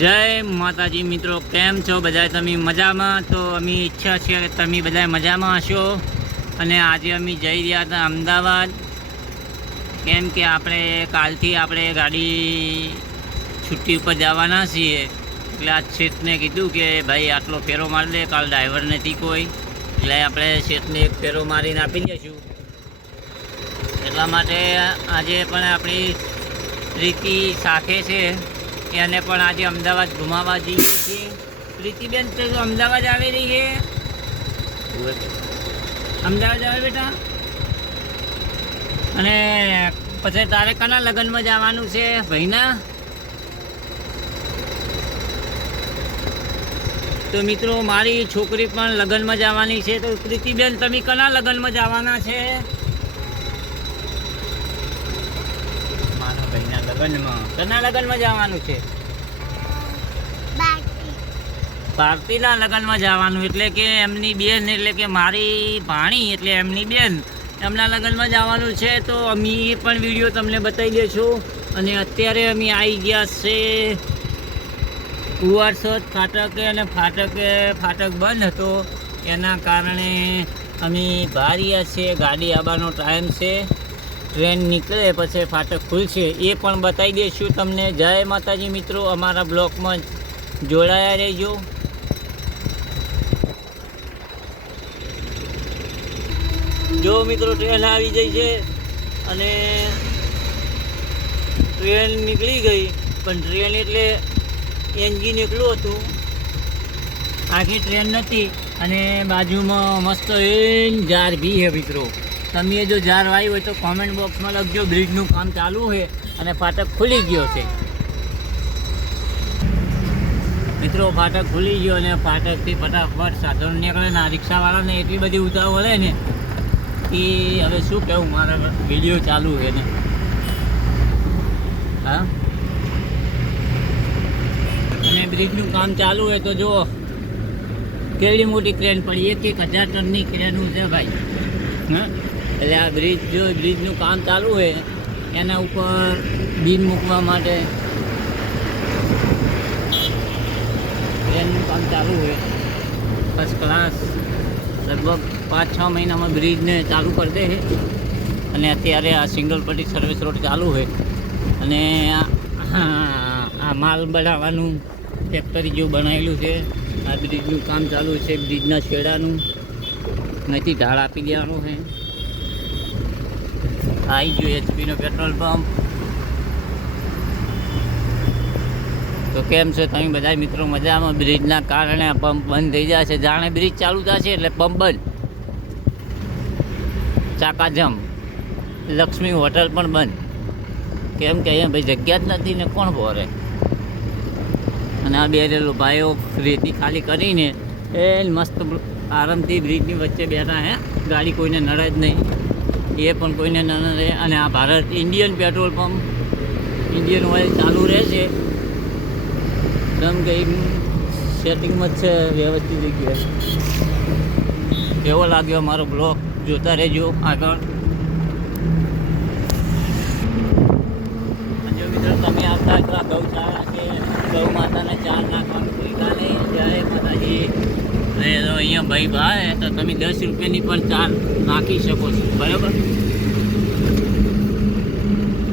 જય માતાજી મિત્રો, કેમ છો બધા? તમે મજામાં? તો અમે ઈચ્છા છે કે તમે બધા મજામાં હશો. અને આજે અમે જઈ રહ્યા હતા અમદાવાદ, કેમ કે આપણે કાલથી આપણે ગાડી છુટ્ટી ઉપર જવાના છીએ. એટલે આ શેઠને કીધું કે ભાઈ આટલો ફેરો મારી દે, કાલ ડ્રાઈવર નથી કોઈ, એટલે આપણે શેઠને એક ફેરો મારીને આપી દઈશું. એટલા માટે આજે પણ આપણી પ્રીતિ સાથે છે, એને પણ આજે અમદાવાદ ઘુમાવા જઈએ છીએ. પ્રીતિબેન તો અમદાવાદ આવી રહી છે. અમદાવાદ આવે બેટા. અને પછી તારે કના લગ્નમાં જવાનું છે ભાઈના? તો મિત્રો મારી છોકરી પણ લગ્નમાં જવાની છે. તો પ્રીતિબેન તમે કના લગ્નમાં જવાના છે? મારા ભાઈના લગ્નમાં. કના લગ્નમાં જવાનું છે? ભારતીના લગ્નમાં જવાનું. એટલે કે એમની બેન, એટલે કે મારી ભાણી એટલે એમની બેન, એમના લગ્નમાં જવાનું છે. તો અમે એ પણ વિડીયો તમને બતાવી દઈશું. અને અત્યારે અમે આવી ગયા છે કુવારસદ ફાટકે, અને ફાટક બંધ હતો, એના કારણે અમે બહાર રહ્યા છીએ. ગાડી આવવાનો ટાઈમ છે, ટ્રેન નીકળે પછી ફાટક ખુલશે, એ પણ બતાવી દઈશું તમને. જય માતાજી મિત્રો, અમારા બ્લોકમાં જોડાયા રહેજો. જો મિત્રો ટ્રેન આવી ગઈ છે, અને ટ્રેન નીકળી ગઈ, પણ ટ્રેન એટલે એન્જિન એકલું હતું, આખી ટ્રેન નથી. અને બાજુમાં મસ્ત ઝાર બી છે મિત્રો. તમે જો ઝાર આવી હોય તો કોમેન્ટ બોક્સમાં લખજો. બ્રિજનું કામ ચાલુ છે અને ફાટક ખુલી ગયો છે મિત્રો. ફાટક ખુલી ગયો અને ફાટકથી ફટાફટ સાધન નીકળે ને. રિક્ષાવાળાને એટલી બધી ઉતાવળ હોય ને કે હવે શું કહેવું, મારા વિડીયો ચાલુ છે ને. હા, અને બ્રિજનું કામ ચાલુ હોય તો જુઓ કેવડી મોટી ક્રેન પડી. 1,000 ટનની ક્રેનું છે ભાઈ. હા, એટલે આ બ્રિજ, જો બ્રિજનું કામ ચાલુ હોય એના ઉપર બીમ મૂકવા માટે ટ્રેનનું કામ ચાલુ હોય. ફર્સ્ટ ક્લાસ લગભગ 5-6 મહિનામાં બ્રિજને ચાલુ કરી દે છે. અને અત્યારે આ સિંગલ પટ્ટી સર્વિસ રોડ ચાલુ હોય. અને આ માલ બનાવવાનું ફેક્ટરી જેવું બનાવેલું છે. આ બ્રિજનું કામ ચાલુ છે, બ્રિજના છેડાનું. નથી ઢાળ આપી દેવાનું છે. આવી ગયો HP નો પેટ્રોલ પંપ. તો કેમ છે તમે બધા મિત્રો? મજામાં? બ્રિજના કારણે આ પંપ બંધ થઈ જશે. જાણે બ્રિજ ચાલુ થશે એટલે પંપ બંધ. ચાકાજમ. લક્ષ્મી હોટલ પણ બંધ, કેમ કે અહીંયા ભાઈ જગ્યા જ નથી ને, કોણ ભરે? અને આ બે ભાઈઓ રેતી ખાલી કરીને એ મસ્ત આરામથી બ્રિજની વચ્ચે બેઠા હે. ગાડી કોઈને નડે જ નહીં, એ પણ કોઈને ન નડે. અને આ Bharat Indian petrol pump, Indian oil ચાલુ રહેશે. કેમ કે સેટિંગમાં જ છે, વ્યવસ્થિત જગ્યાએ. કેવો લાગ્યો મારો બ્લોગ? જોતા રહેજો આગળ. જો મિત્રો તમે આવતા તો આ ગૌશાળા છે, ગૌ માતાને ચાર નાખવાનું ભૂલતા નહીં. જય માતાજી. અને અહીંયા ભાઈ ભાઈ તો તમે 10 રૂપિયાની પણ ચાર નાખી શકો છો, બરાબર?